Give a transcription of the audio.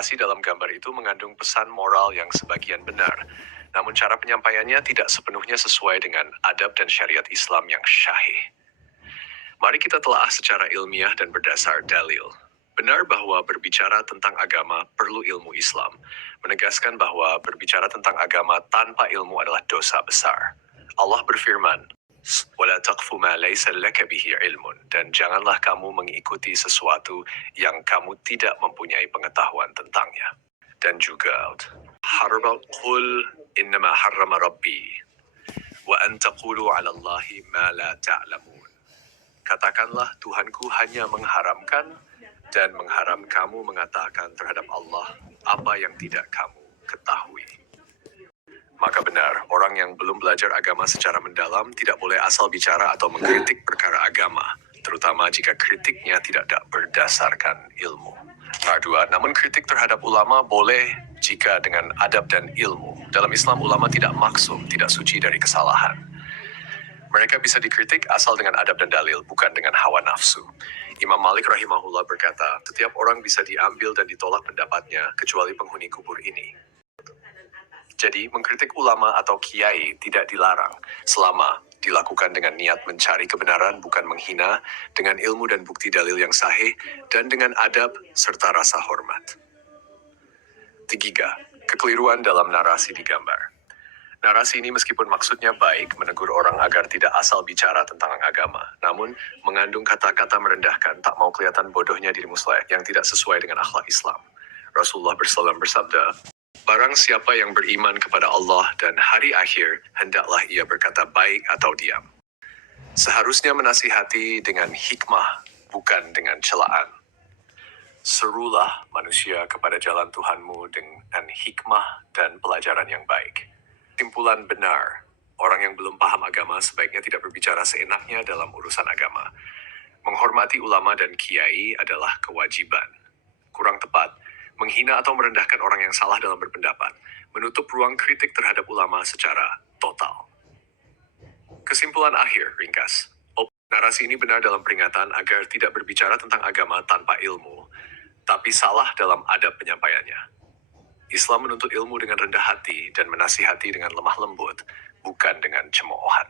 narasi dalam gambar itu mengandung pesan moral yang sebagian benar, namun cara penyampaiannya tidak sepenuhnya sesuai dengan adab dan syariat Islam yang syahih. Mari kita telah secara ilmiah dan berdasar dalil. Benar bahwa berbicara tentang agama perlu ilmu Islam, menegaskan bahwa berbicara tentang agama tanpa ilmu adalah dosa besar. Allah berfirman, "Wala taqfu ma laysa laka bihi ilmun," dan janganlah kamu mengikuti sesuatu yang kamu tidak mempunyai pengetahuan tentangnya. Dan juga, qul innama harrama rabbi wa an taqulu 'ala Allahi ma la ta'lamun. Katakanlah, Tuhanku hanya mengharamkan dan mengharam kamu mengatakan terhadap Allah apa yang tidak kamu ketahui. Maka benar, orang yang belum belajar agama secara mendalam tidak boleh asal bicara atau mengkritik perkara agama, terutama jika kritiknya tidak berdasarkan ilmu. Nomor 2, namun kritik terhadap ulama boleh jika dengan adab dan ilmu. Dalam Islam, ulama tidak maksum, tidak suci dari kesalahan. Mereka bisa dikritik asal dengan adab dan dalil, bukan dengan hawa nafsu. Imam Malik rahimahullah berkata, setiap orang bisa diambil dan ditolak pendapatnya, kecuali penghuni kubur ini. Jadi, mengkritik ulama atau kiai tidak dilarang, selama dilakukan dengan niat mencari kebenaran, bukan menghina, dengan ilmu dan bukti dalil yang sahih, dan dengan adab serta rasa hormat. 3. Kekeliruan dalam narasi di gambar. Narasi ini meskipun maksudnya baik menegur orang agar tidak asal bicara tentang agama, namun mengandung kata-kata merendahkan, tak mau kelihatan bodohnya dirimu yang tidak sesuai dengan akhlak Islam. Rasulullah SAW bersabda, "Barang siapa yang beriman kepada Allah dan hari akhir, hendaklah ia berkata baik atau diam." Seharusnya menasihati dengan hikmah, bukan dengan celaan. Serulah manusia kepada jalan Tuhanmu dengan hikmah dan pelajaran yang baik. Kesimpulan benar, orang yang belum paham agama sebaiknya tidak berbicara seenaknya dalam urusan agama. Menghormati ulama dan kiai adalah kewajiban. Kurang tepat, menghina atau merendahkan orang yang salah dalam berpendapat, menutup ruang kritik terhadap ulama secara total. Kesimpulan akhir, ringkas. Narasi ini benar dalam peringatan agar tidak berbicara tentang agama tanpa ilmu, tapi salah dalam adab penyampaiannya. Islam menuntut ilmu dengan rendah hati dan menasihati dengan lemah lembut, bukan dengan cemoohan.